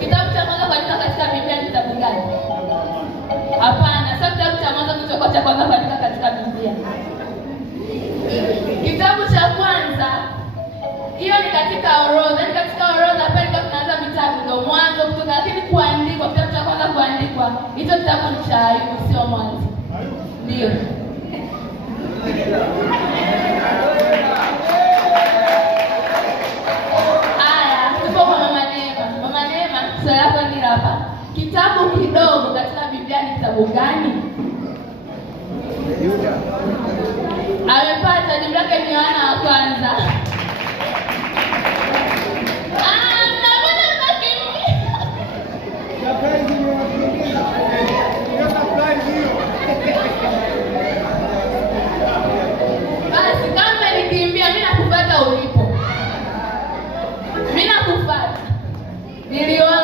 Kitabu cha Mwanzo kuandika katika Biblia ni kitabu gani? Hapana, sasa kitabu cha Mwanzo kilichokuwa cha kwanza kuandika katika Biblia. Kitabu cha kwanza hiyo ni katika orodha, ni katika orodha pale ndipo tunaanza vitabu ndio Mwanzo kutoka, lakini kuandikwa kitabu cha kwanza kuandikwa hicho kitabu ni cha Ayubu, sio Mwanzo. Ndio. Swali ni hapa. Kitabu kidogo katika Biblia ni kitabu gani? Yuda. Amepata, jibu lake ni Yohana wa kwanza. Basi kama nikimbia mimi nakufuata ulipo. Mimi nakufuata. Niliona